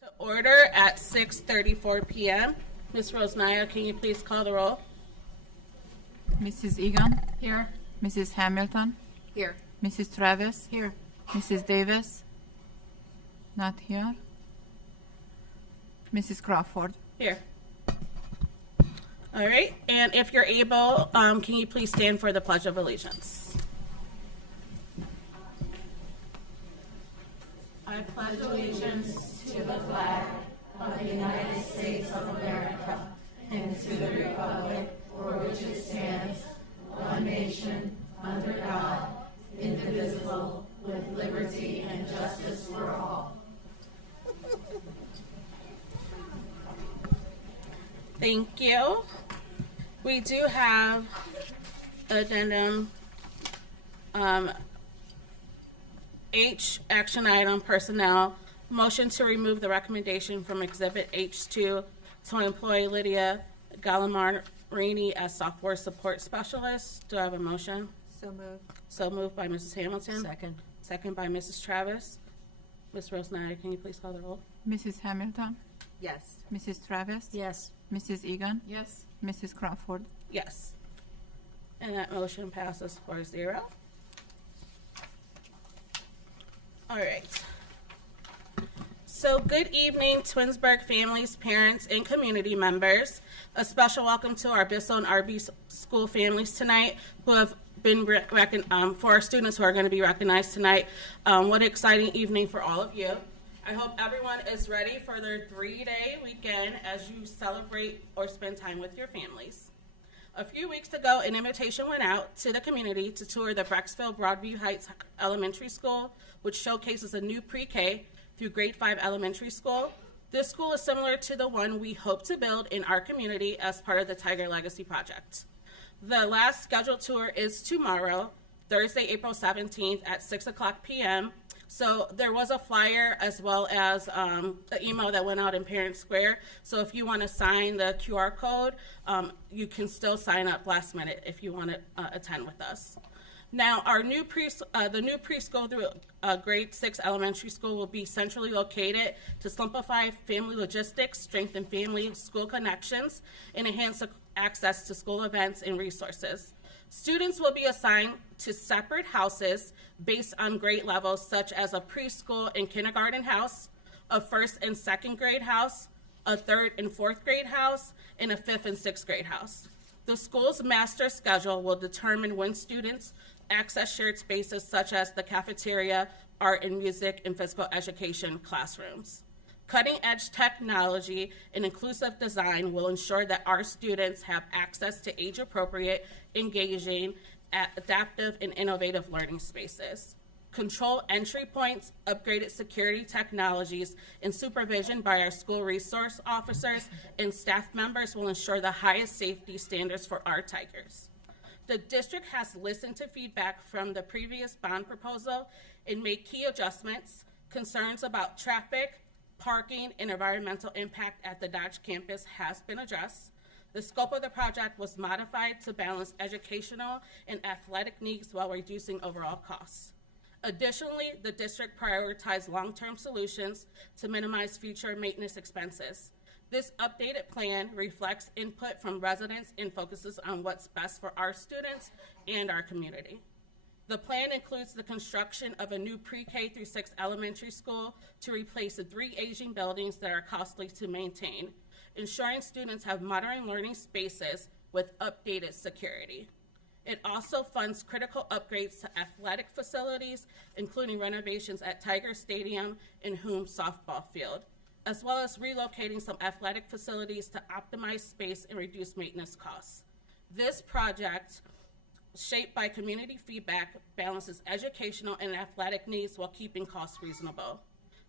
To order at 6:34 p.m. Ms. Rosnaya, can you please call the roll? Mrs. Egan? Here. Mrs. Hamilton? Here. Mrs. Travis? Here. Mrs. Davis? Not here. Mrs. Crawford? Here. All right, and if you're able, can you please stand for the Pledge of Allegiance? I pledge allegiance to the flag of the United States of America and to the republic for which it stands, one nation, under God, indivisible, with liberty and justice for all. Thank you. We do have addendum H, action item personnel, motion to remove the recommendation from Exhibit H2 to employ Lydia Gallimarini as software support specialist. Do I have a motion? So moved. So moved by Mrs. Hamilton. Second. Second by Mrs. Travis. Ms. Rosnaya, can you please call the roll? Mrs. Hamilton? Yes. Mrs. Travis? Yes. Mrs. Egan? Yes. Mrs. Crawford? Yes. And that motion passes 4-0. All right. So good evening, Twinsburg families, parents, and community members. A special welcome to our Bissell and RB school families tonight who have been for our students who are going to be recognized tonight. What an exciting evening for all of you. I hope everyone is ready for their 3-day weekend as you celebrate or spend time with your families. A few weeks ago, an invitation went out to the community to tour the Brecksville Broadview Heights Elementary School, which showcases a new pre-K through grade 5 elementary school. This school is similar to the one we hope to build in our community as part of the Tiger Legacy Project. The last scheduled tour is tomorrow, Thursday, April 17th at 6:00 p.m. So there was a flyer as well as an email that went out in Parent Square. So if you want to sign the QR code, you can still sign up last minute if you want to attend with us. Now, our new the new preschool through grade 6 elementary school will be centrally located to simplify family logistics, strengthen family school connections, and enhance access to school events and resources. Students will be assigned to separate houses based on grade levels, such as a preschool and kindergarten house, a 1st and 2nd grade house, a 3rd and 4th grade house, and a 5th and 6th grade house. The school's master schedule will determine when students access shared spaces such as the cafeteria, art and music, and physical education classrooms. Cutting-edge technology and inclusive design will ensure that our students have access to age-appropriate, engaging, adaptive, and innovative learning spaces. Control entry points, upgraded security technologies, and supervision by our school resource officers and staff members will ensure the highest safety standards for our Tigers. The district has listened to feedback from the previous bond proposal and made key adjustments. Concerns about traffic, parking, and environmental impact at the Dodge campus has been addressed. The scope of the project was modified to balance educational and athletic needs while reducing overall costs. Additionally, the district prioritized long-term solutions to minimize future maintenance expenses. This updated plan reflects input from residents and focuses on what's best for our students and our community. The plan includes the construction of a new pre-K through 6 elementary school to replace the 3 aging buildings that are costly to maintain, ensuring students have modern learning spaces with updated security. It also funds critical upgrades to athletic facilities, including renovations at Tiger Stadium and Hume softball field, as well as relocating some athletic facilities to optimize space and reduce maintenance costs. This project, shaped by community feedback, balances educational and athletic needs while keeping costs reasonable.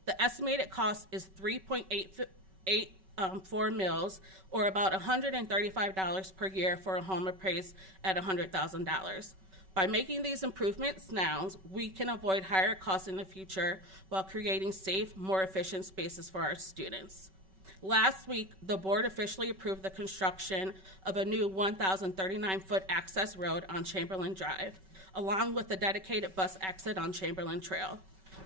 The estimated cost is $3.884 mils, or about $135 per year for a home appraised at $100,000. By making these improvements now, we can avoid higher costs in the future while creating safe, more efficient spaces for our students. Last week, the board officially approved the construction of a new 1,039-foot access road on Chamberlain Drive, along with a dedicated bus exit on Chamberlain Trail.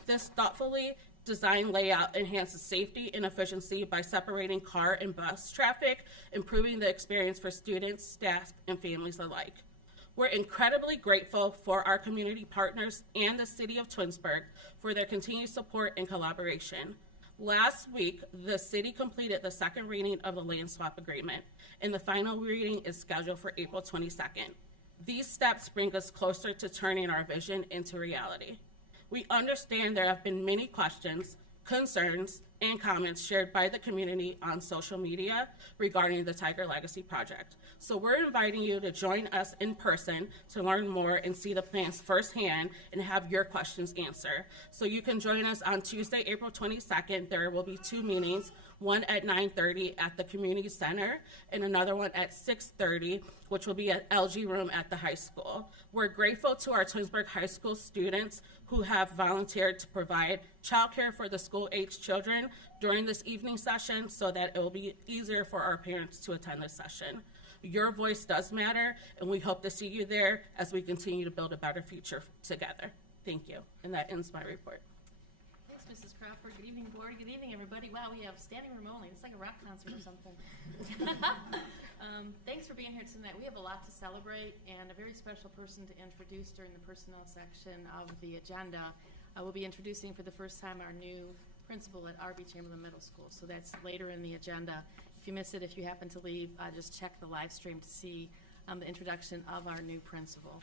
This thoughtfully design layout enhances safety and efficiency by separating car and bus traffic, improving the experience for students, staff, and families alike. We're incredibly grateful for our community partners and the City of Twinsburg for their continued support and collaboration. Last week, the city completed the second reading of the land swap agreement, and the final reading is scheduled for April 22nd. These steps bring us closer to turning our vision into reality. We understand there have been many questions, concerns, and comments shared by the community on social media regarding the Tiger Legacy project. So we're inviting you to join us in person to learn more and see the plans firsthand and have your questions answered. So you can join us on Tuesday, April 22nd. There will be 2 meetings, one at 9:30 at the community center and another one at 6:30, which will be at LG Room at the high school. We're grateful to our Twinsburg High School students who have volunteered to provide childcare for the school-aged children during this evening session so that it will be easier for our parents to attend this session. Your voice does matter, and we hope to see you there as we continue to build a better future together. Thank you. And that ends my report. Thanks, Mrs. Crawford. Good evening, board. Good evening, everybody. Wow, we have standing room only. It's like a rock concert or something. Thanks for being here tonight. We have a lot to celebrate and a very special person to introduce during the personnel section of the agenda. We'll be introducing for the first time our new principal at R.B. Chamberlain Middle School. So that's later in the agenda. If you miss it, if you happen to leave, just check the live stream to see the introduction of our new principal.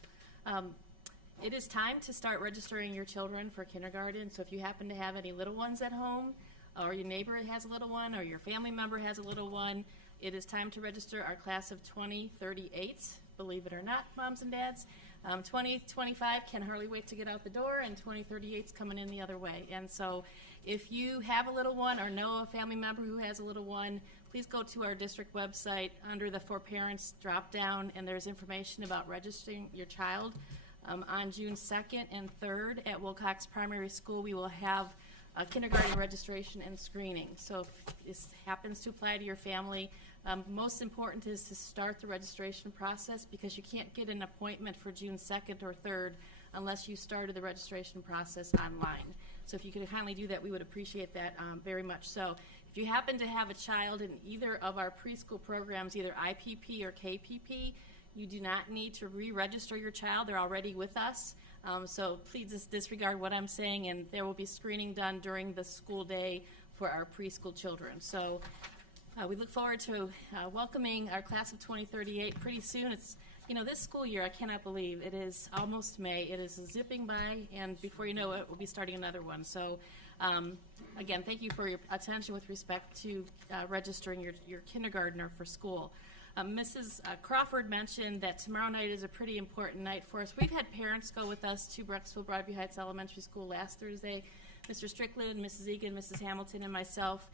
It is time to start registering your children for kindergarten. So if you happen to have any little ones at home, or your neighbor has a little one, or your family member has a little one, it is time to register our class of 2038. Believe it or not, moms and dads. 2025 can hardly wait to get out the door, and 2038 is coming in the other way. And so if you have a little one or know a family member who has a little one, please go to our district website under the For Parents drop-down, and there's information about registering your child. On June 2nd and 3rd at Wilcox Primary School, we will have kindergarten registration and screening. So if this happens to apply to your family, most important is to start the registration process because you can't get an appointment for June 2nd or 3rd unless you started the registration process online. So if you could kindly do that, we would appreciate that very much so. If you happen to have a child in either of our preschool programs, either IPP or KPP, you do not need to re-register your child. They're already with us. So please just disregard what I'm saying, and there will be screening done during the school day for our preschool children. So we look forward to welcoming our class of 2038 pretty soon. It's, this school year, I cannot believe it is almost May. It is zipping by, and before you know it, we'll be starting another one. So again, thank you for your attention with respect to registering your kindergartner for school. Mrs. Crawford mentioned that tomorrow night is a pretty important night for us. We've had parents go with us to Brecksville Broadview Heights Elementary School last Thursday. Mr. Strickland, Mrs. Egan, Mrs. Hamilton, and myself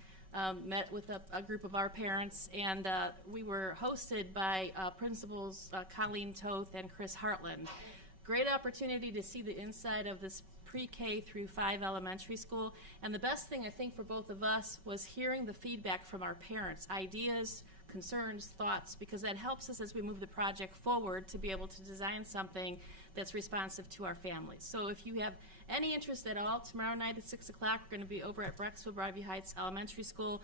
met with a group of our parents, and we were hosted by principals Colleen Toth and Chris Hartland. Great opportunity to see the inside of this pre-K through 5 elementary school, and the best thing I think for both of us was hearing the feedback from our parents, ideas, concerns, thoughts, because that helps us as we move the project forward to be able to design something that's responsive to our families. So if you have any interest at all, tomorrow night at 6 o'clock, we're going to be over at Brecksville Broadview Heights Elementary School.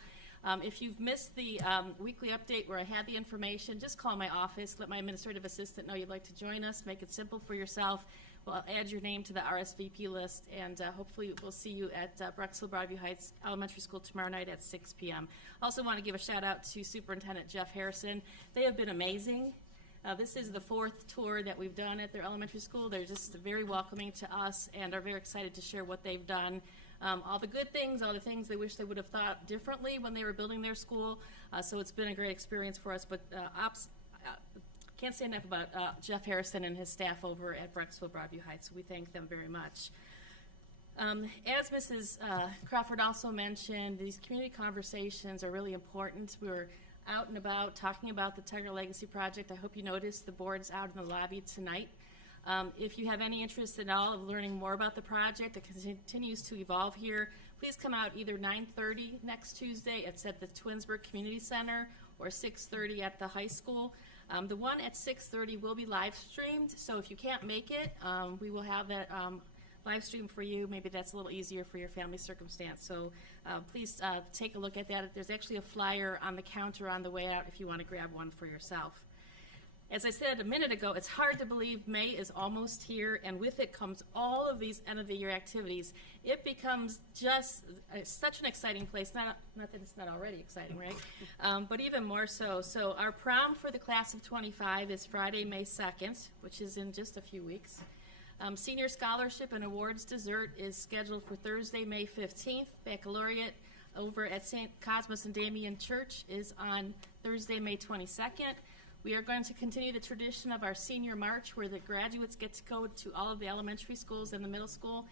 If you've missed the weekly update where I had the information, just call my office, let my administrative assistant know you'd like to join us, make it simple for yourself. We'll add your name to the RSVP list, and hopefully we'll see you at Brecksville Broadview Heights Elementary School tomorrow night at 6 p.m. Also want to give a shout out to Superintendent Jeff Harrison. They have been amazing. This is the 4th tour that we've done at their elementary school. They're just very welcoming to us and are very excited to share what they've done. All the good things, all the things they wish they would have thought differently when they were building their school. So it's been a great experience for us. But can't say enough about Jeff Harrison and his staff over at Brecksville Broadview Heights. So we thank them very much. As Mrs. Crawford also mentioned, these community conversations are really important. We're out and about talking about the Tiger Legacy Project. I hope you noticed the board's out in the lobby tonight. If you have any interest at all of learning more about the project, it continues to evolve here. Please come out either 9:30 next Tuesday. It's at the Twinsburg Community Center, or 6:30 at the high school. The one at 6:30 will be live streamed, so if you can't make it, we will have that live stream for you. Maybe that's a little easier for your family circumstance. So please take a look at that. There's actually a flyer on the counter on the way out if you want to grab one for yourself. As I said a minute ago, it's hard to believe May is almost here, and with it comes all of these end-of-the-year activities. It becomes just such an exciting place. Not that it's not already exciting, right? But even more so. So our prom for the class of 25 is Friday, May 2nd, which is in just a few weeks. Senior scholarship and awards dessert is scheduled for Thursday, May 15th. Baccalaureate over at St. Cosmas and Damian Church is on Thursday, May 22nd. We are going to continue the tradition of our senior march where the graduates get to go to all of the elementary schools and the middle school,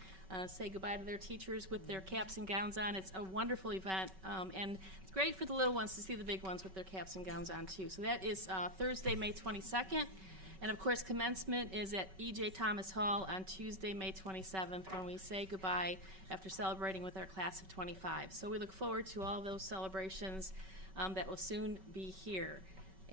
say goodbye to their teachers with their caps and gowns on. It's a wonderful event, and it's great for the little ones to see the big ones with their caps and gowns on too. So that is Thursday, May 22nd. And of course, commencement is at E.J. Thomas Hall on Tuesday, May 27th, when we say goodbye after celebrating with our class of 25. So we look forward to all those celebrations that will soon be here.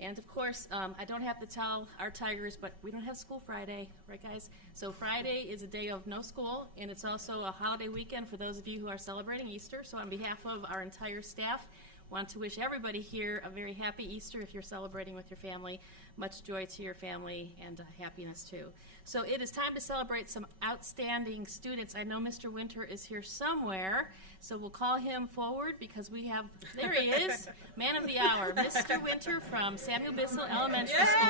And of course, I don't have to tell our Tigers, but we don't have school Friday, right guys? So Friday is a day of no school, and it's also a holiday weekend for those of you who are celebrating Easter. So on behalf of our entire staff, want to wish everybody here a very happy Easter if you're celebrating with your family. Much joy to your family and happiness too. So it is time to celebrate some outstanding students. I know Mr. Winter is here somewhere, so we'll call him forward because we have, there he is, man of the hour, Mr. Winter from Samuel Bissell Elementary School.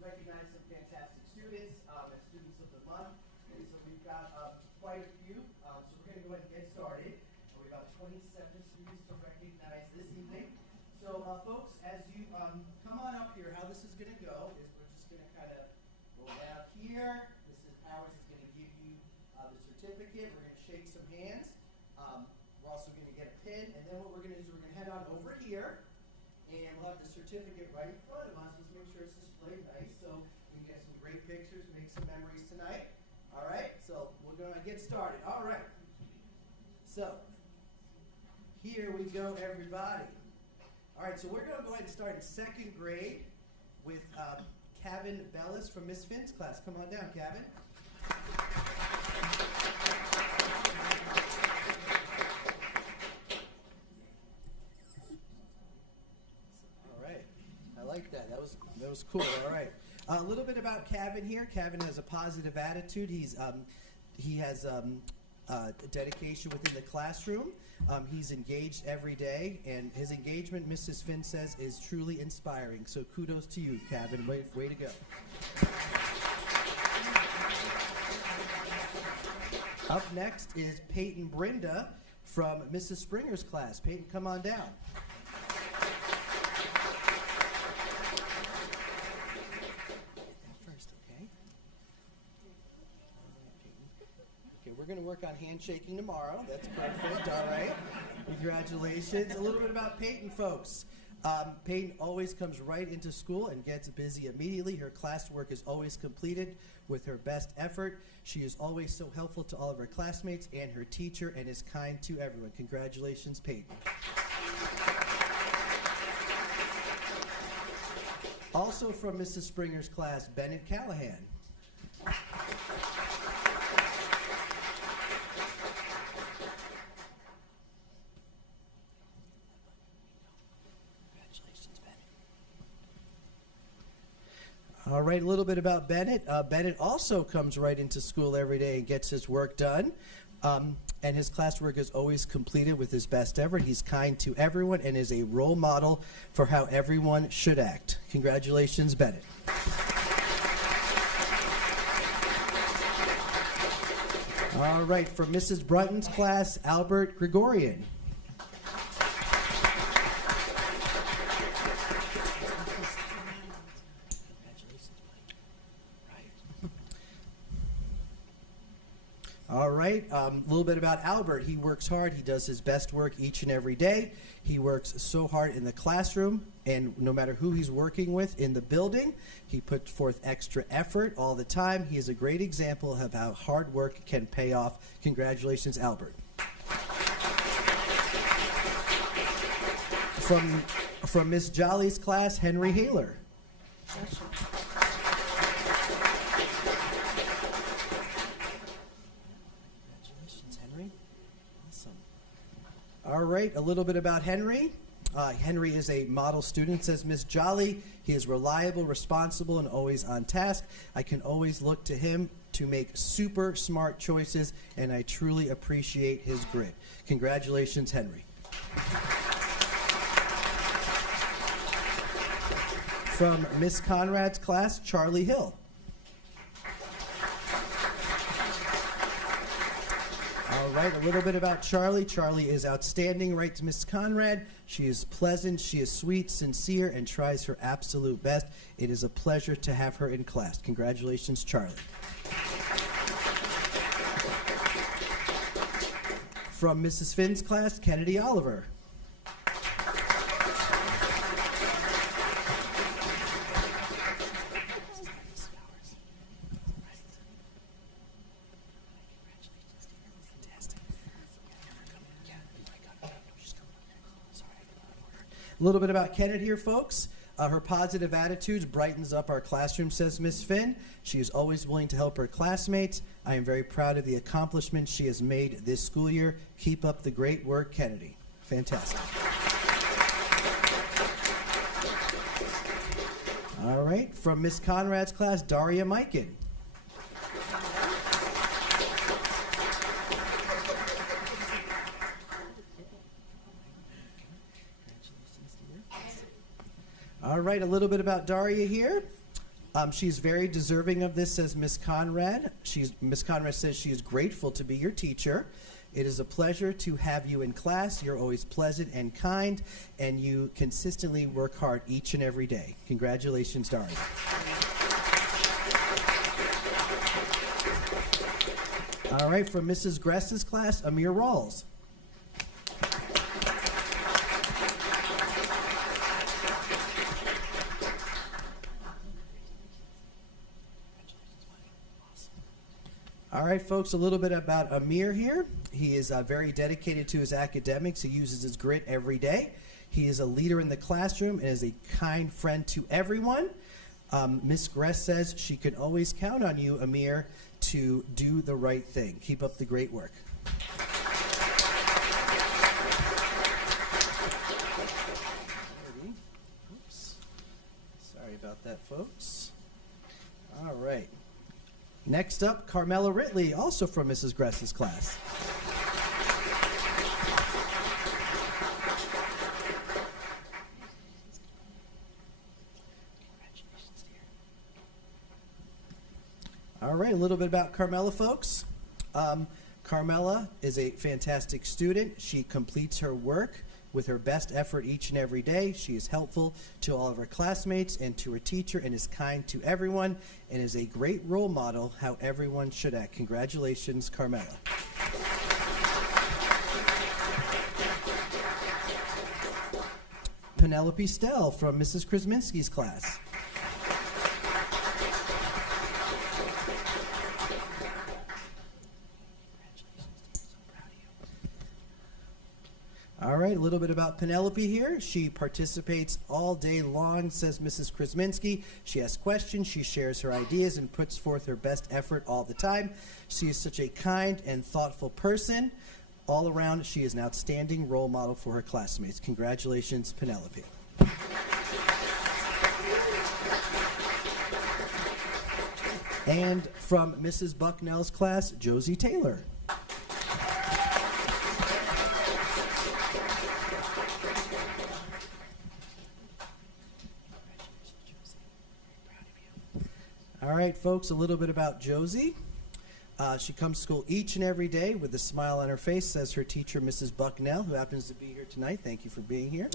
Recognize some fantastic students as Students of the Month. And so we've got quite a few. So we're going to go ahead and get started. We have about 27 students to recognize this evening. So folks, as you come on up here, how this is going to go is we're just going to kind of go down here. Mrs. Powers is going to give you the certificate. We're going to shake some hands. We're also going to get a pin. And then what we're going to do is we're going to head on over here. And we'll have the certificate right in front of us. Let's make sure it's displayed nice so we can get some great pictures, make some memories tonight. All right, so we're going to get started. All right. So here we go, everybody. All right, so we're going to go ahead and start in second grade with Kevin Bellis from Miss Finn's class. Come on down, Kevin. That was cool. All right. A little bit about Kevin here. Kevin has a positive attitude. He has dedication within the classroom. He's engaged every day, and his engagement, Mrs. Finn says, is truly inspiring. So kudos to you, Kevin. Way to go. Up next is Peyton Brenda from Mrs. Springer's class. Peyton, come on down. We're going to work on handshaking tomorrow. That's perfect. All right. Congratulations. A little bit about Peyton, folks. Peyton always comes right into school and gets busy immediately. Her classwork is always completed with her best effort. She is always so helpful to all of her classmates and her teacher and is kind to everyone. Congratulations, Peyton. Also from Mrs. Springer's class, Bennett Callahan. All right, a little bit about Bennett. Bennett also comes right into school every day and gets his work done. And his classwork is always completed with his best effort. He's kind to everyone and is a role model for how everyone should act. Congratulations, Bennett. All right, from Mrs. Brunton's class, Albert Gregorian. All right, a little bit about Albert. He works hard. He does his best work each and every day. He works so hard in the classroom, and no matter who he's working with in the building, he puts forth extra effort all the time. He is a great example of how hard work can pay off. Congratulations, Albert. From Miss Jolly's class, Henry Haler. All right, a little bit about Henry. Henry is a model student, says Miss Jolly. He is reliable, responsible, and always on task. I can always look to him to make super smart choices, and I truly appreciate his grit. Congratulations, Henry. From Miss Conrad's class, Charlie Hill. All right, a little bit about Charlie. Charlie is outstanding, writes Miss Conrad. She is pleasant, she is sweet, sincere, and tries her absolute best. It is a pleasure to have her in class. Congratulations, Charlie. From Mrs. Finn's class, Kennedy Oliver. A little bit about Kennedy here, folks. Her positive attitudes brightens up our classroom, says Miss Finn. She is always willing to help her classmates. I am very proud of the accomplishments she has made this school year. Keep up the great work, Kennedy. Fantastic. All right, from Miss Conrad's class, Daria Mikan. All right, a little bit about Daria here. She's very deserving of this, says Miss Conrad. Miss Conrad says she is grateful to be your teacher. It is a pleasure to have you in class. You're always pleasant and kind, and you consistently work hard each and every day. Congratulations, Daria. All right, from Mrs. Gress's class, Amir Rawls. All right, folks, a little bit about Amir here. He is very dedicated to his academics. He uses his grit every day. He is a leader in the classroom and is a kind friend to everyone. Miss Gress says she can always count on you, Amir, to do the right thing. Keep up the great work. Oops. Sorry about that, folks. All right. Next up, Carmela Ritley, also from Mrs. Gress's class. All right, a little bit about Carmela, folks. Carmela is a fantastic student. She completes her work with her best effort each and every day. She is helpful to all of her classmates and to her teacher and is kind to everyone and is a great role model how everyone should act. Congratulations, Carmela. Penelope Stell from Mrs. Krasminski's class. All right, a little bit about Penelope here. She participates all day long, says Mrs. Krasminski. She asks questions, she shares her ideas, and puts forth her best effort all the time. She is such a kind and thoughtful person. All around, she is an outstanding role model for her classmates. Congratulations, Penelope. And from Mrs. Bucknell's class, Josie Taylor. All right, folks, a little bit about Josie. She comes to school each and every day with a smile on her face, says her teacher, Mrs. Bucknell, who happens to be here tonight. Thank you for being here.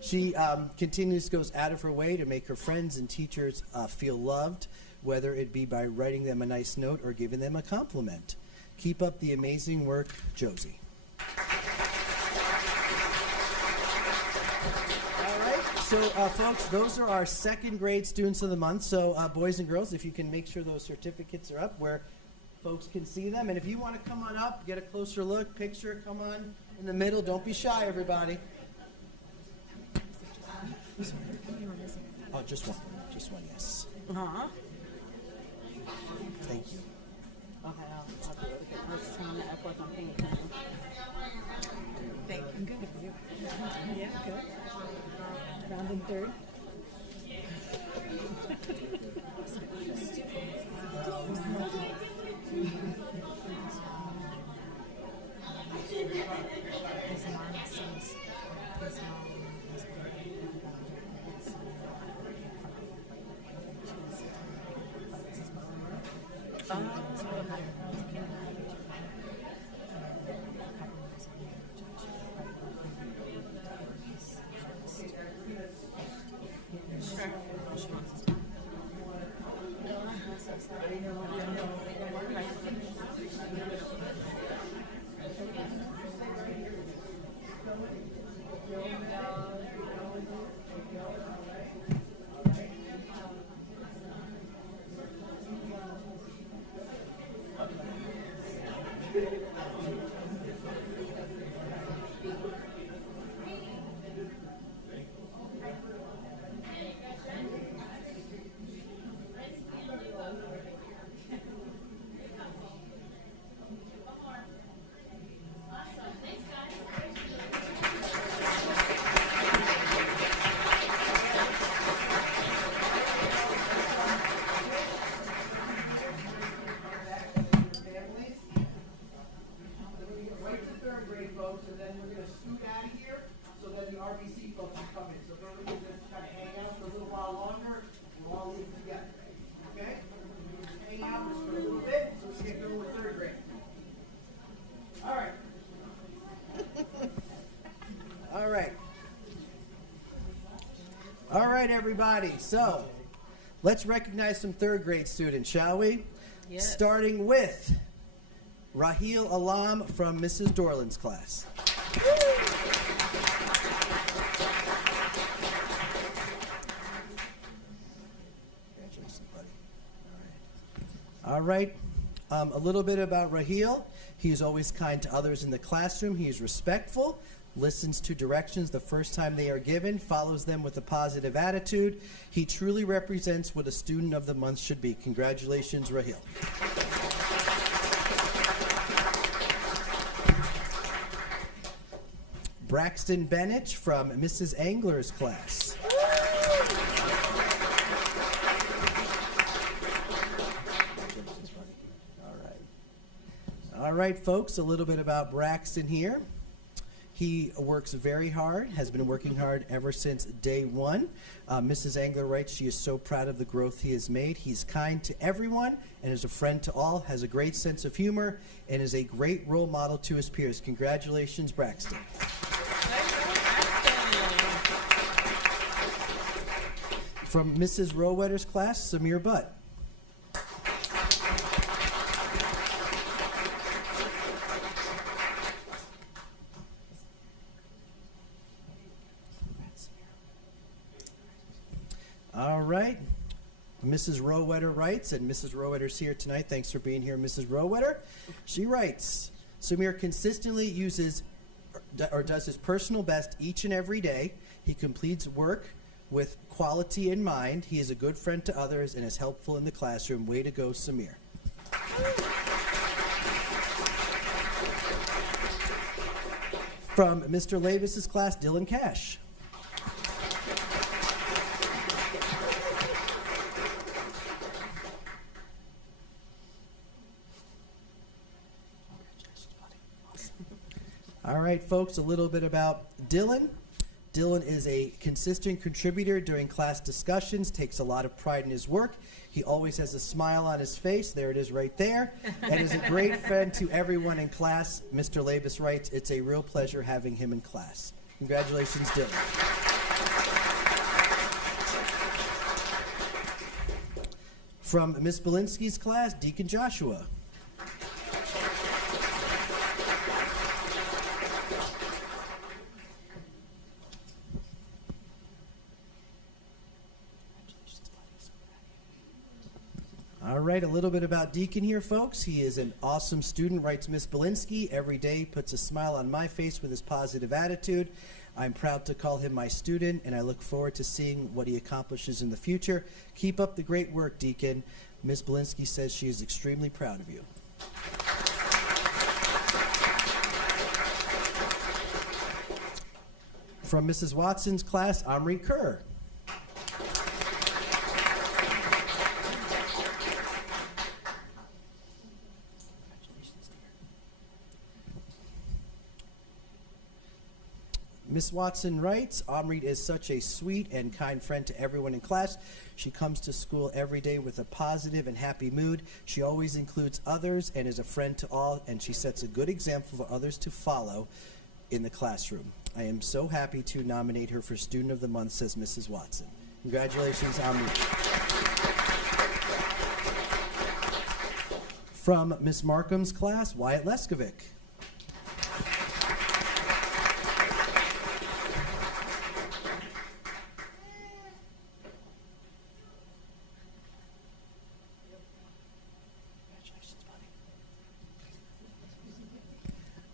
She continues, goes out of her way to make her friends and teachers feel loved. whether it be by writing them a nice note or giving them a compliment. Keep up the amazing work, Josie. All right, so folks, those are our second grade students of the month. So boys and girls, if you can make sure those certificates are up where folks can see them. And if you want to come on up, get a closer look, picture, come on in the middle. Don't be shy, everybody. Oh, just one. Just one, yes. Uh-huh. Thank you. Okay, I'll do it. Okay, let's turn the act like I'm paying attention. Thank you. Good. Yeah, good. Round and third. RBC folks will come in. So we're going to just kind of hang out for a little while longer, and we'll all leave together. Okay? Hang out just for a little bit so we can get going with third grade. All right. All right. All right, everybody. So let's recognize some third grade students, shall we? Yes. Starting with Raheel Alam from Mrs. Dorland's class. Congratulations, buddy. All right. A little bit about Raheel. He is always kind to others in the classroom. He is respectful, listens to directions the first time they are given, follows them with a positive attitude. He truly represents what a student of the month should be. Congratulations, Raheel. Braxton Bennett from Mrs. Angler's class. All right, folks, a little bit about Braxton here. He works very hard, has been working hard ever since day one. Mrs. Angler writes she is so proud of the growth he has made. He's kind to everyone and is a friend to all, has a great sense of humor, and is a great role model to his peers. Congratulations, Braxton. From Mrs. Rowetter class, Samir Butt. All right. Mrs. Rowetter writes, and Mrs. Rowetter's here tonight. Thanks for being here, Mrs. Rowetter. She writes, Samir consistently uses or does his personal best each and every day. He completes work with quality in mind. He is a good friend to others and is helpful in the classroom. Way to go, Samir. From Mr. Lavis's class, Dylan Cash. All right, folks, a little bit about Dylan. Dylan is a consistent contributor during class discussions, takes a lot of pride in his work. He always has a smile on his face. There it is right there. And is a great friend to everyone in class. Mr. Labus writes, it's a real pleasure having him in class. Congratulations, Dylan. From Miss Belinsky's class, Deacon Joshua. All right, a little bit about Deacon here, folks. He is an awesome student, writes Miss Belinsky. Every day puts a smile on my face with his positive attitude. I'm proud to call him my student, and I look forward to seeing what he accomplishes in the future. Keep up the great work, Deacon. Miss Belinsky says she is extremely proud of you. From Mrs. Watson's class, Omri Kerr. Miss Watson writes, Omri is such a sweet and kind friend to everyone in class. She comes to school every day with a positive and happy mood. She always includes others and is a friend to all, and she sets a good example for others to follow in the classroom. I am so happy to nominate her for Student of the Month, says Mrs. Watson. Congratulations, Omri. From Miss Markham's class, Wyatt Leskovic.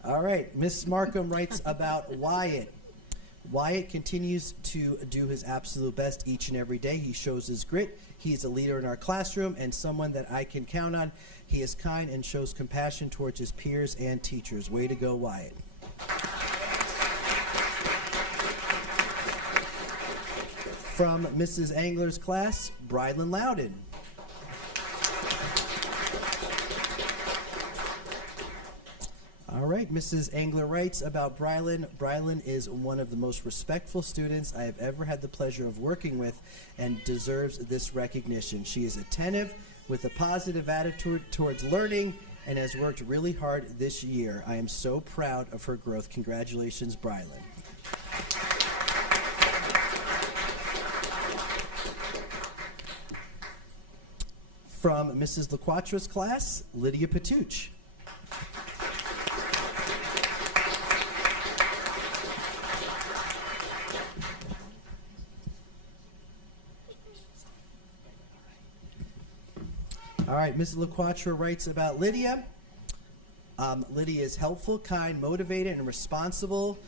All right, Miss Markham writes about Wyatt. Wyatt continues to do his absolute best each and every day. He shows his grit. He's a leader in our classroom and someone that I can count on. He is kind and shows compassion towards his peers and teachers. Way to go, Wyatt. From Mrs. Angler's class, Brylan Loudon. All right, Mrs. Angler writes about Brylan. Brylan is one of the most respectful students I have ever had the pleasure of working with and deserves this recognition. She is attentive with a positive attitude towards learning and has worked really hard this year. I am so proud of her growth. Congratulations, Brylan. From Mrs. LaQuatra's class, Lydia Patuch. All right, Mrs. LaQuatra writes about Lydia. Lydia is helpful, kind, motivated, and responsible.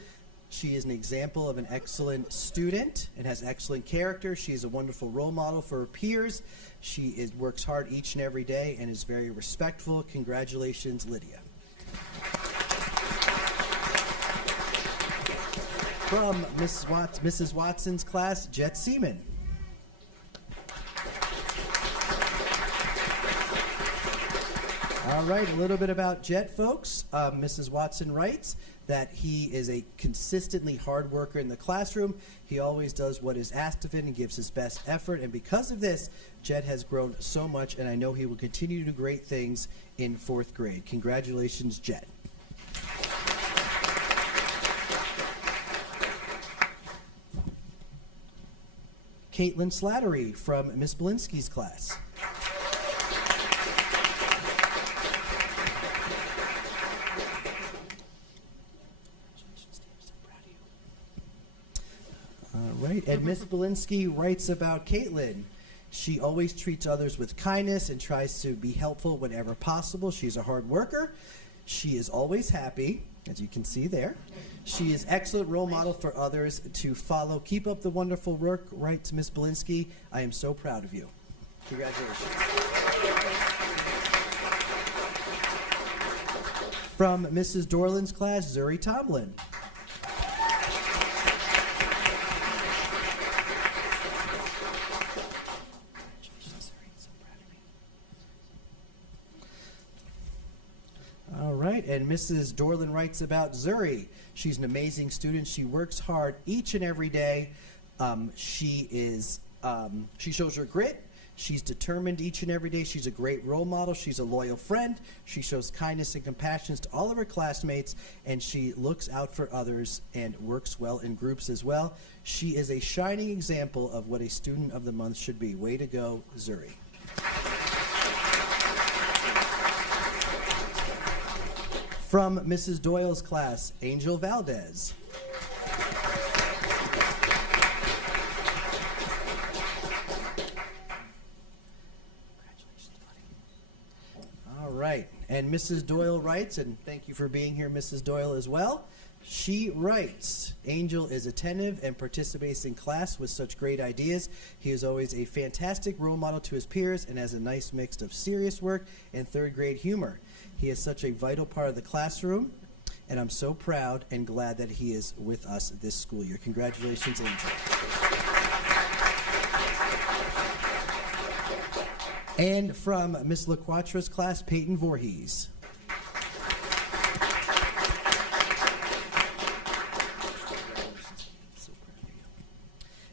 She is an example of an excellent student and has excellent character. She is a wonderful role model for her peers. She works hard each and every day and is very respectful. Congratulations, Lydia. From Mrs. Watson's class, Jet Seaman. All right, a little bit about Jet, folks. Mrs. Watson writes that he is a consistently hard worker in the classroom. He always does what is asked of him and gives his best effort. And because of this, Jet has grown so much, and I know he will continue to do great things in 4th grade. Congratulations, Jet. Caitlin Slattery from Miss Belinsky's class. All right, and Miss Belinsky writes about Caitlin. She always treats others with kindness and tries to be helpful whenever possible. She's a hard worker. She is always happy, as you can see there. She is an excellent role model for others to follow. Keep up the wonderful work, writes Miss Belinsky. I am so proud of you. Congratulations. From Mrs. Dorland's class, Zuri Tomlin. All right, and Mrs. Dorland writes about Zuri. She's an amazing student. She works hard each and every day. She shows her grit. She's determined each and every day. She's a great role model. She's a loyal friend. She shows kindness and compassion to all of her classmates, and she looks out for others and works well in groups as well. She is a shining example of what a student of the month should be. Way to go, Zuri. From Mrs. Doyle's class, Angel Valdez. Congratulations, buddy. All right. And Mrs. Doyle writes, and thank you for being here, Mrs. Doyle, as well. She writes, Angel is attentive and participates in class with such great ideas. He is always a fantastic role model to his peers and has a nice mix of serious work and third grade humor. He is such a vital part of the classroom, and I'm so proud and glad that he is with us this school year. Congratulations, Angel. And from Miss LaQuatra's class, Peyton Voorhees.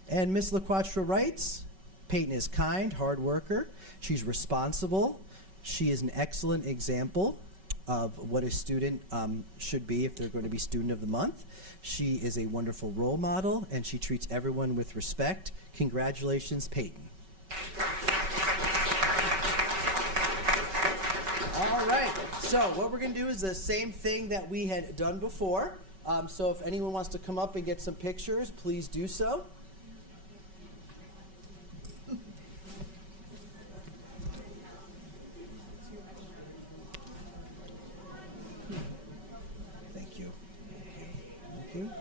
And Miss LaQuatra writes, Peyton is kind, hard worker. She's responsible. She is an excellent example of what a student should be if they're going to be Student of the Month. She is a wonderful role model, and she treats everyone with respect. Congratulations, Peyton. All right, so what we're going to do is the same thing that we had done before. So if anyone wants to come up and get some pictures, please do so. Thank you. Thank you.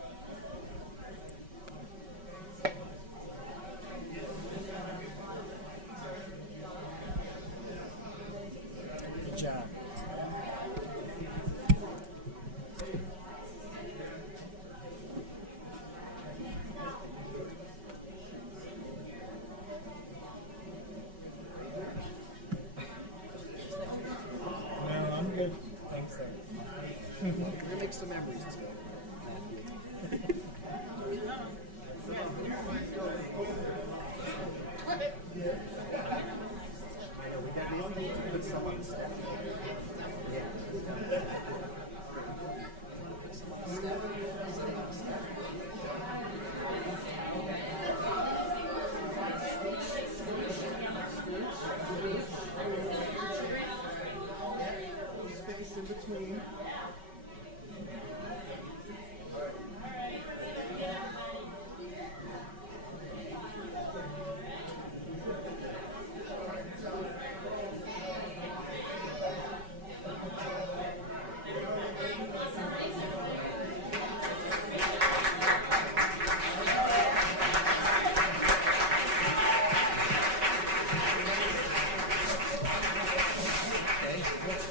Good job. No, I'm good. Thanks, sir. We're gonna make some memories today. I know, we need to put some on the staff. Space in between.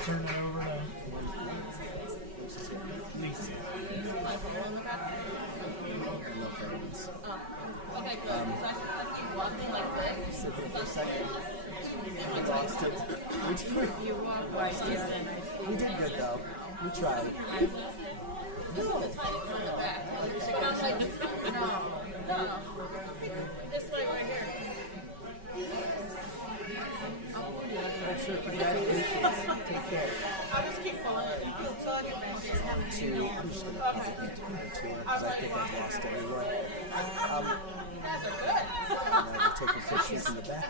Turn it over to Lisa. Okay, good. So I keep walking like this. You walk right here. We did good though. We tried. This is the tiny one in the back. Not like this. No. This way right here. Sure, congratulations. Take care. I'll just keep pulling it. You can tug it back there. I'm just gonna because I think I've lost everyone. Guys are good. We're taking pictures in the back.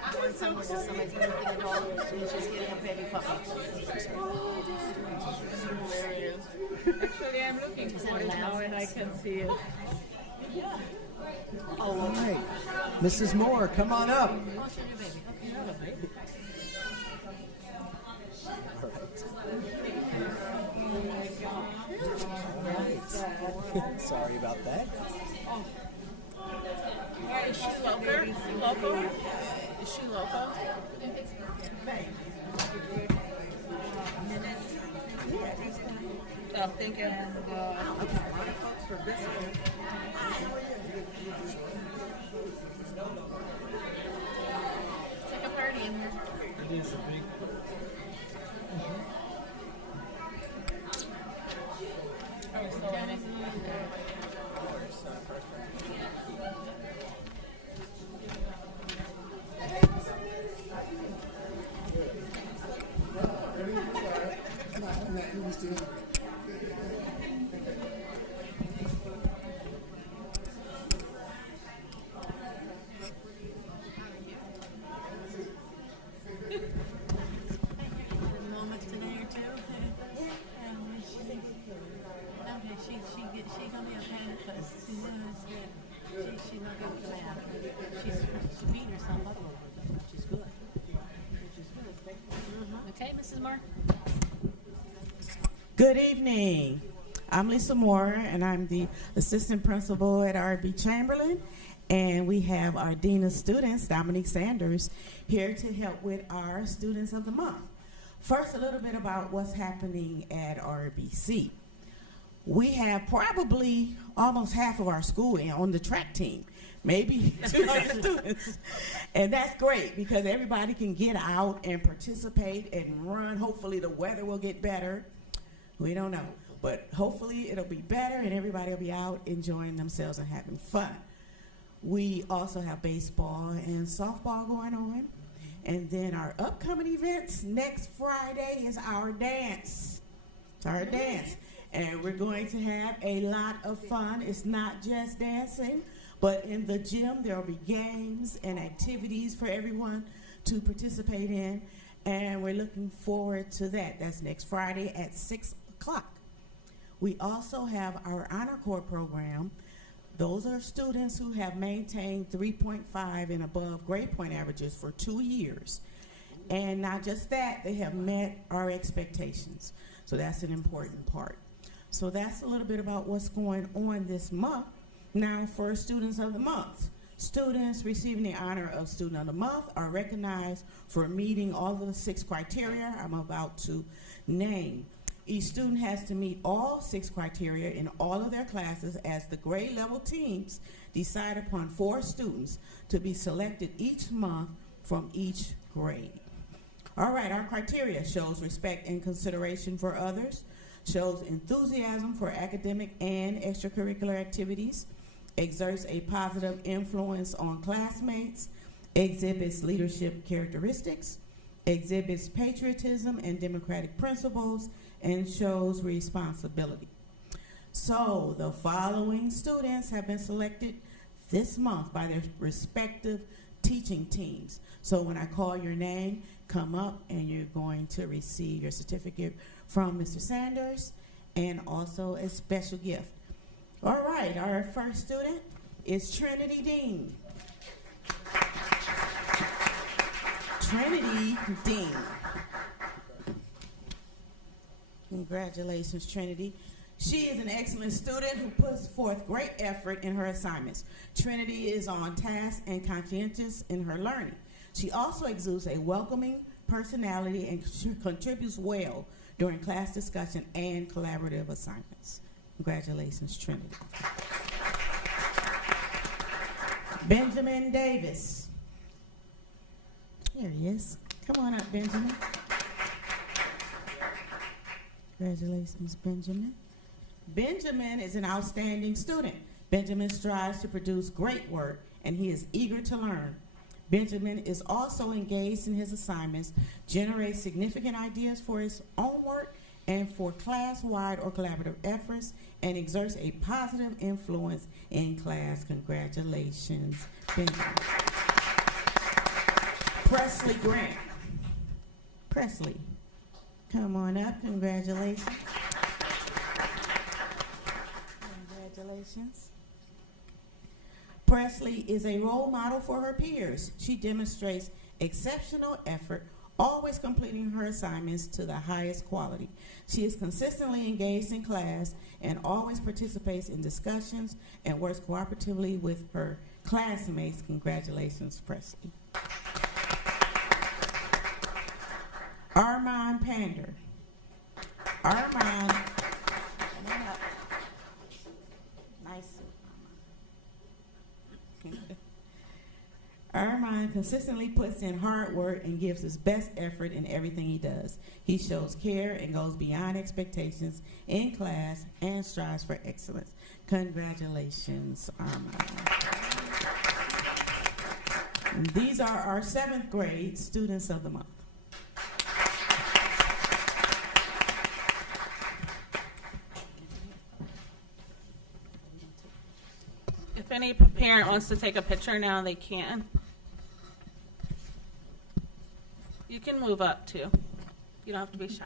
Actually, I'm looking for it now and I can see it. All right. Mrs. Moore, come on up. All right. Sorry about that. Is she local? Is she local? Oh, thank you. It's like a party in here. It is a big. Are we still in it? Moments today or two. She's not good with math. She's beating her son up a little bit, but she's good. She's good. Okay, Mrs. Moore? Good evening. I'm Lisa Moore, and I'm the assistant principal at R.B. Chamberlain. And we have our Dean of Students, Dominique Sanders, here to help with our Students of the Month. First, a little bit about what's happening at RBC. We have probably almost half of our school on the track team, maybe 200 students. And that's great because everybody can get out and participate and run. Hopefully the weather will get better. We don't know, but hopefully it'll be better and everybody will be out enjoying themselves and having fun. We also have baseball and softball going on. And then our upcoming events, next Friday is our dance. It's our dance. And we're going to have a lot of fun. It's not just dancing, but in the gym there will be games and activities for everyone to participate in. And we're looking forward to that. That's next Friday at 6 o'clock. We also have our Honor Corps program. Those are students who have maintained 3.5 and above grade point averages for 2 years. And not just that, they have met our expectations. So that's an important part. So that's a little bit about what's going on this month. Now for Students of the Month. Students receiving the honor of Student of the Month are recognized for meeting all of the 6 criteria I'm about to name. Each student has to meet all 6 criteria in all of their classes as the grade level teams decide upon 4 students to be selected each month from each grade. All right, our criteria shows respect and consideration for others, shows enthusiasm for academic and extracurricular activities, exerts a positive influence on classmates, exhibits leadership characteristics, exhibits patriotism and democratic principles, and shows responsibility. So the following students have been selected this month by their respective teaching teams. So when I call your name, come up and you're going to receive your certificate from Mr. Sanders and also a special gift. All right, our first student is Trinity Dean. Trinity Dean. Congratulations, Trinity. She is an excellent student who puts forth great effort in her assignments. Trinity is on task and conscientious in her learning. She also exudes a welcoming personality and contributes well during class discussion and collaborative assignments. Congratulations, Trinity. Benjamin Davis. Here he is. Come on up, Benjamin. Congratulations, Benjamin. Benjamin is an outstanding student. Benjamin strives to produce great work, and he is eager to learn. Benjamin is also engaged in his assignments, generates significant ideas for his own work and for class-wide or collaborative efforts, and exerts a positive influence in class. Congratulations, Benjamin. Presley Grant. Presley, come on up. Congratulations. Congratulations. Presley is a role model for her peers. She demonstrates exceptional effort, always completing her assignments to the highest quality. She is consistently engaged in class and always participates in discussions and works cooperatively with her classmates. Congratulations, Presley. Armand Pander. Armand, come on up. Nice. Armand consistently puts in hard work and gives his best effort in everything he does. He shows care and goes beyond expectations in class and strives for excellence. Congratulations, Armand. And these are our 7th grade Students of the Month. If any parent wants to take a picture now, they can. You can move up too. You don't have to be shy.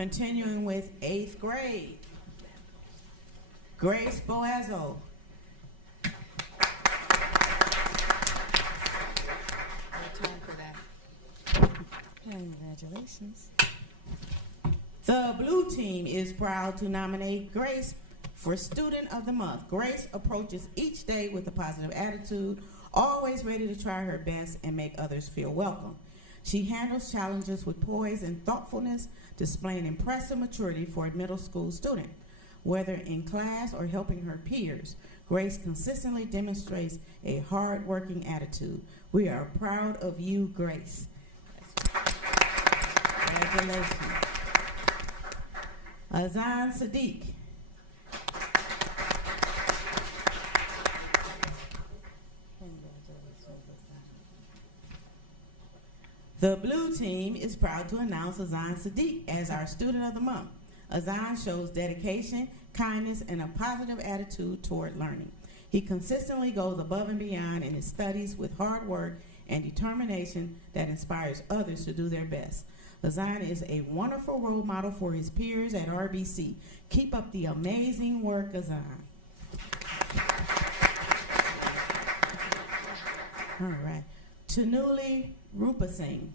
Continuing with 8th grade, Grace Boazo. Time for that. Congratulations. The blue team is proud to nominate Grace for Student of the Month. Grace approaches each day with a positive attitude, always ready to try her best and make others feel welcome. She handles challenges with poise and thoughtfulness, displaying impressive maturity for a middle school student. Whether in class or helping her peers, Grace consistently demonstrates a hard-working attitude. We are proud of you, Grace. Congratulations. Azan Sadiq. The blue team is proud to announce Azan Sadiq as our Student of the Month. Azan shows dedication, kindness, and a positive attitude toward learning. He consistently goes above and beyond in his studies with hard work and determination that inspires others to do their best. Azan is a wonderful role model for his peers at RBC. Keep up the amazing work, Azan. All right. Tanuli Rupasingh.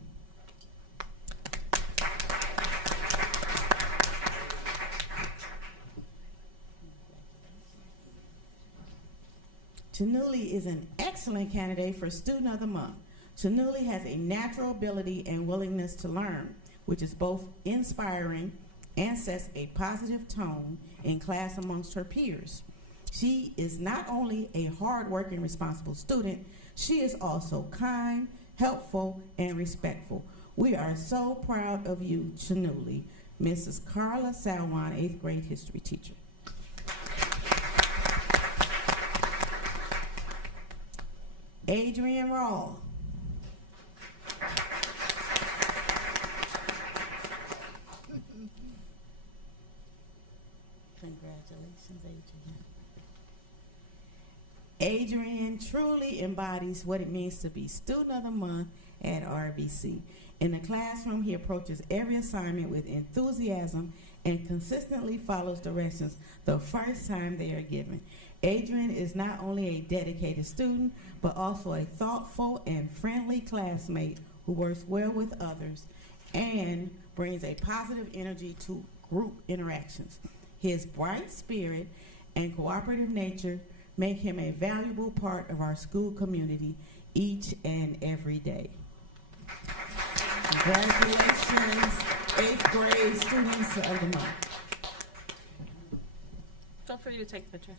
Tanuli is an excellent candidate for Student of the Month. Tanuli has a natural ability and willingness to learn, which is both inspiring and sets a positive tone in class amongst her peers. She is not only a hard-working, responsible student, she is also kind, helpful, and respectful. We are so proud of you, Tanuli. Mrs. Carla Salwan, 8th grade history teacher. Adrian Rawl. Congratulations, Adrian. Adrian truly embodies what it means to be Student of the Month at RBC. In the classroom, he approaches every assignment with enthusiasm and consistently follows directions the first time they are given. Adrian is not only a dedicated student, but also a thoughtful and friendly classmate who works well with others and brings a positive energy to group interactions. His bright spirit and cooperative nature make him a valuable part of our school community each and every day. Congratulations, 8th grade students of the month. Feel free to take a picture.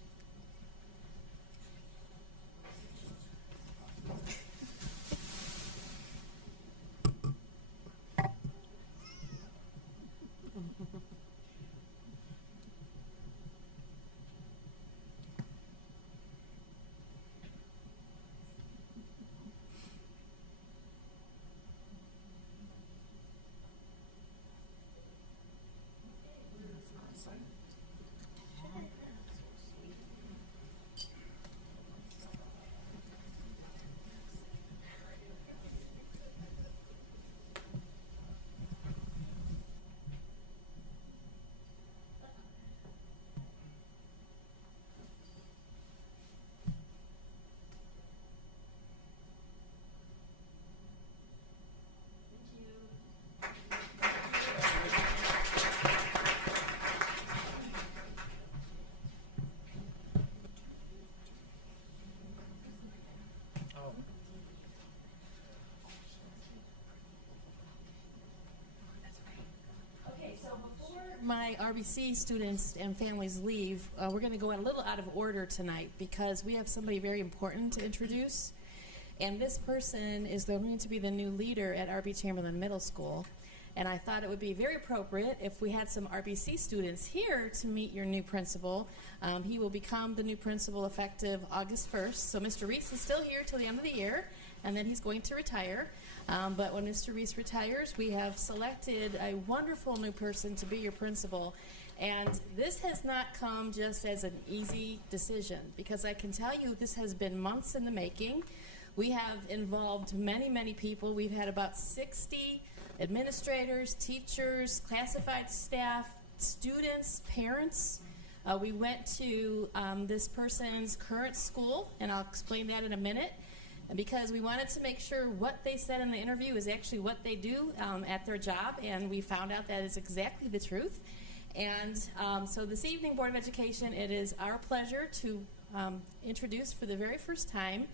My RBC students and families leave, we're going to go a little out of order tonight because we have somebody very important to introduce. And this person is going to be the new leader at RB Chamberlain Middle School. And I thought it would be very appropriate if we had some RBC students here to meet your new principal. He will become the new principal effective August 1st. So Mr. Reese is still here till the end of the year, and then he's going to retire. But when Mr. Reese retires, we have selected a wonderful new person to be your principal. And this has not come just as an easy decision, because I can tell you this has been months in the making. We have involved many, many people. We've had about 60 administrators, teachers, classified staff, students, parents. We went to this person's current school, and I'll explain that in a minute, because we wanted to make sure what they said in the interview is actually what they do at their job, and we found out that is exactly the truth. And so this evening, Board of Education, it is our pleasure to introduce for the very first time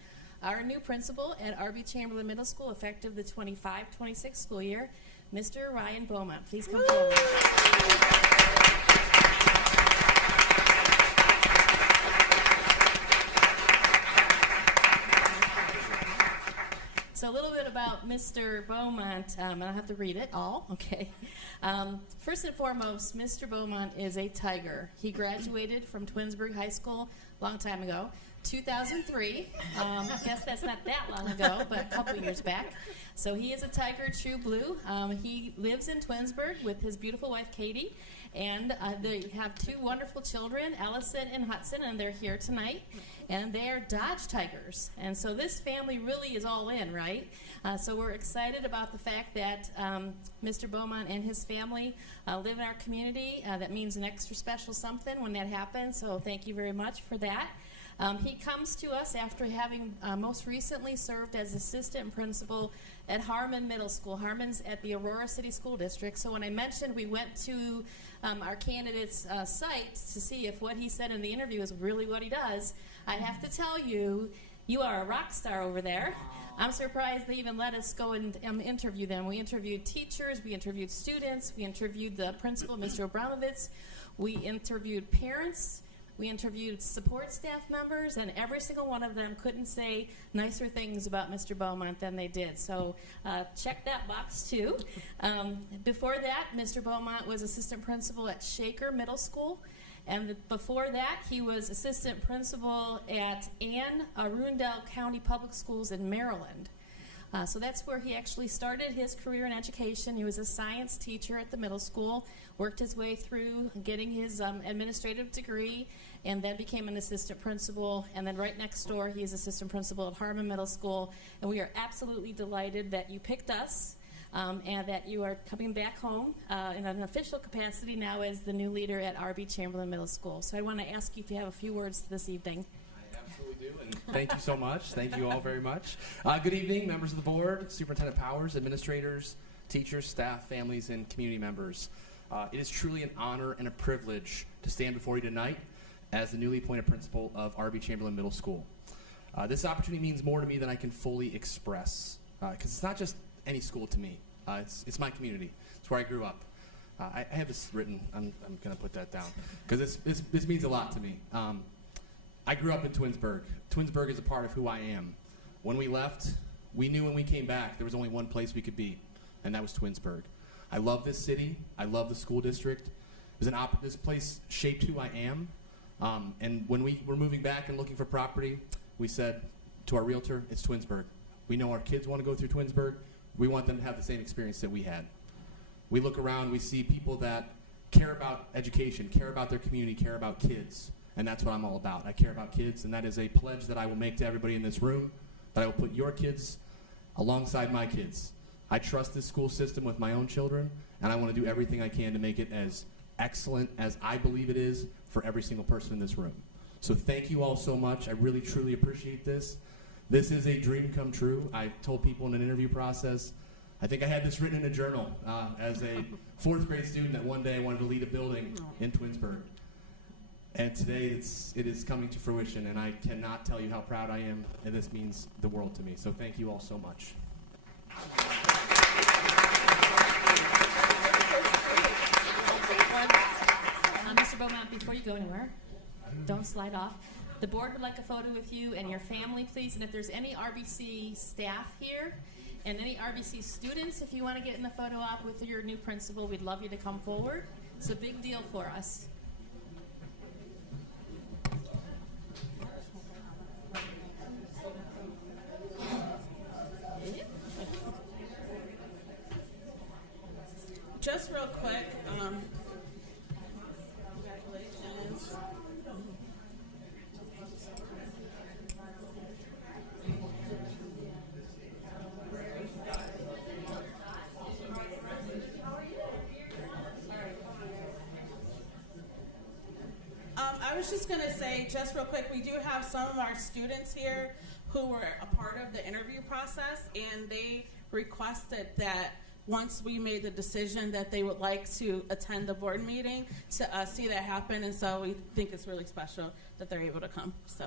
our new principal at R.B. Chamberlain Middle School, effective the 25-26 school year, Mr. Ryan Beaumont. Please come forward. So a little bit about Mr. Beaumont, and I'll have to read it all, okay. First and foremost, Mr. Beaumont is a tiger. He graduated from Twinsburg High School a long time ago, 2003. I guess that's not that long ago, but a couple years back. So he is a tiger, true blue. He lives in Twinsburg with his beautiful wife, Katie, and they have two wonderful children, Allison and Hudson, and they're here tonight. And they are Dodge Tigers. And so this family really is all in, right? So we're excited about the fact that Mr. Beaumont and his family live in our community. That means an extra special something when that happens, so thank you very much for that. He comes to us after having most recently served as assistant principal at Harmon Middle School. Harmon's at the Aurora City School District. So when I mentioned we went to our candidate's site to see if what he said in the interview is really what he does, I have to tell you, you are a rock star over there. I'm surprised they even let us go and interview them. We interviewed teachers, we interviewed students, we interviewed the principal, Mr. Abramovitz, we interviewed parents, we interviewed support staff members, and every single one of them couldn't say nicer things about Mr. Beaumont than they did. So check that box too. Before that, Mr. Beaumont was assistant principal at Shaker Middle School. And before that, he was assistant principal at Anne Arundel County Public Schools in Maryland. So that's where he actually started his career in education. He was a science teacher at the middle school, worked his way through getting his administrative degree, and then became an assistant principal. And then right next door, he's assistant principal at Harmon Middle School. And we are absolutely delighted that you picked us. And that you are coming back home in an official capacity now as the new leader at R.B. Chamberlain Middle School. So I want to ask you if you have a few words this evening. I absolutely do, and thank you so much. Thank you all very much. Good evening, members of the board, Superintendent Powers, administrators, teachers, staff, families, and community members. It is truly an honor and a privilege to stand before you tonight as the newly appointed principal of R.B. Chamberlain Middle School. This opportunity means more to me than I can fully express, because it's not just any school to me. It's my community. It's where I grew up. I have this written. I'm going to put that down because this means a lot to me. I grew up in Twinsburg. Twinsburg is a part of who I am. When we left, we knew when we came back there was only one place we could be, and that was Twinsburg. I love this city. I love the school district. This place shaped who I am. And when we were moving back and looking for property, we said to our realtor, it's Twinsburg. We know our kids want to go through Twinsburg. We want them to have the same experience that we had. We look around, we see people that care about education, care about their community, care about kids, and that's what I'm all about. I care about kids, and that is a pledge that I will make to everybody in this room, that I will put your kids alongside my kids. I trust this school system with my own children, and I want to do everything I can to make it as excellent as I believe it is for every single person in this room. So thank you all so much. I really, truly appreciate this. This is a dream come true. I told people in an interview process, I think I had this written in a journal as a fourth grade student that one day I wanted to lead a building in Twinsburg. And today it is coming to fruition, and I cannot tell you how proud I am, and this means the world to me. So thank you all so much. Mr. Beaumont, before you go anywhere, don't slide off. The board would like a photo with you and your family, please. And if there's any RBC staff here and any RBC students, if you want to get in the photo op with your new principal, we'd love you to come forward. It's a big deal for us. Just real quick, congratulations. was just going to say, just real quick, we do have some of our students here who were a part of the interview process, and they requested that once we made the decision that they would like to attend the board meeting to see that happen, and so we think it's really special that they're able to come. So.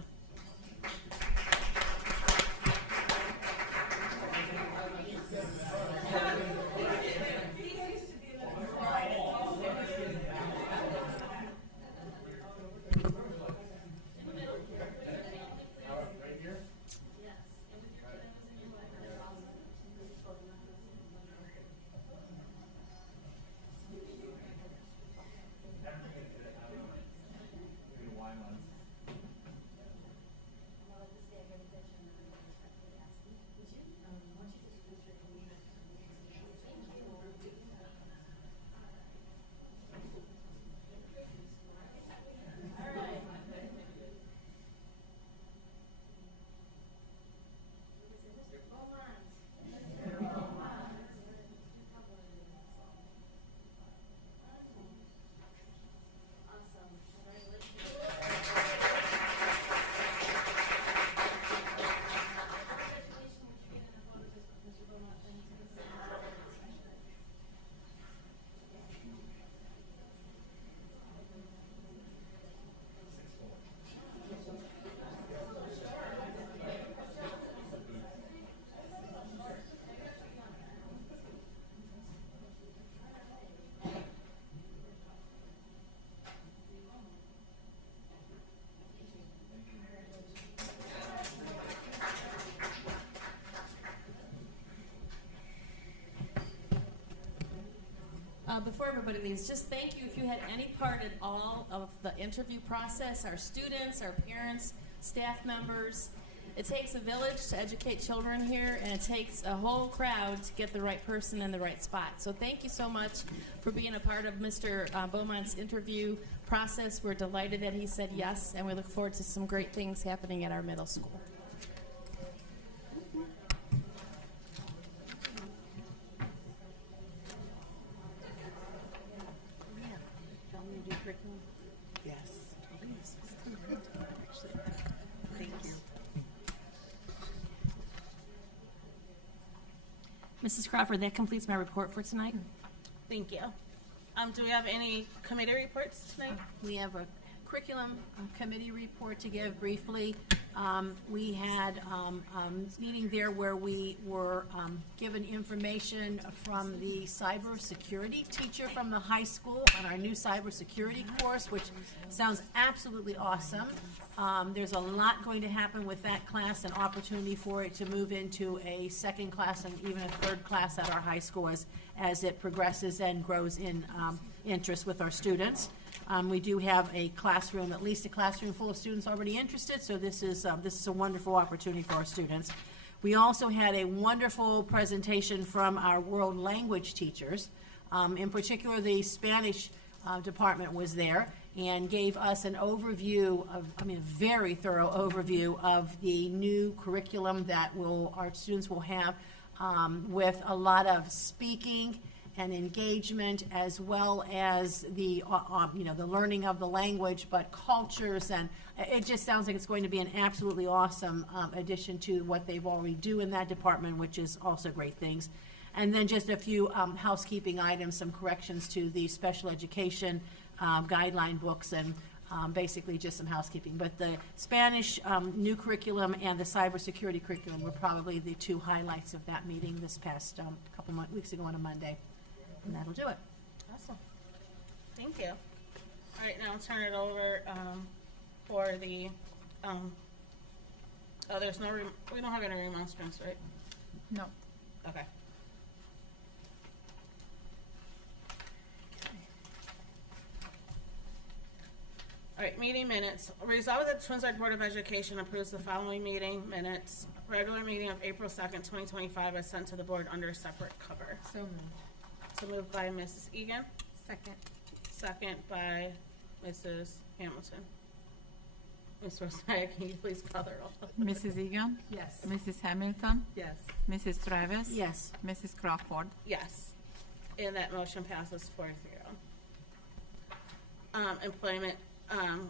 Before everybody leaves, just thank you if you had any part at all of the interview process, our students, our parents, staff members. It takes a village to educate children here, and it takes a whole crowd to get the right person in the right spot. So thank you so much for being a part of Mr. Beaumont's interview process. We're delighted that he said yes, and we look forward to some great things happening at our middle school. Yes. Thank you. Mrs. Crawford, that completes my report for tonight. Thank you. Do we have any committee reports tonight? We have a curriculum committee report to give briefly. We had a meeting there where we were given information from the cybersecurity teacher from the high school on our new cybersecurity course, which sounds absolutely awesome. There's a lot going to happen with that class, an opportunity for it to move into a second class and even a third class at our high school as it progresses and grows in interest with our students. We do have a classroom, at least a classroom full of students already interested, so this is a wonderful opportunity for our students. We also had a wonderful presentation from our world language teachers. In particular, the Spanish department was there and gave us an overview of, a very thorough overview of the new curriculum that our students will have, with a lot of speaking and engagement, as well as the learning of the language, but cultures, and it just sounds like it's going to be an absolutely awesome addition to what they've already do in that department, which is also great things. And then just a few housekeeping items, some corrections to the special education guideline books, and basically just some housekeeping. But the Spanish new curriculum and the cybersecurity curriculum were probably the two highlights of that meeting this past couple weeks ago on a Monday. And that'll do it. Awesome. Thank you. All right, now I'll turn it over for the, there's no, we don't have any remonstrance, right? No. Okay. All right, meeting minutes. Resolved that the Twinsburg Board of Education approves the following meeting minutes. Regular meeting of April 2nd, 2025 as sent to the board under a separate cover. So moved. So moved by Mrs. Egan, Second. second by Mrs. Hamilton. Ms. Rosario, can you please call the roll? Mrs. Egan? Yes. Mrs. Hamilton? Yes. Mrs. Travis? Yes. Mrs. Crawford? Yes. And that motion passes 4-0. Employment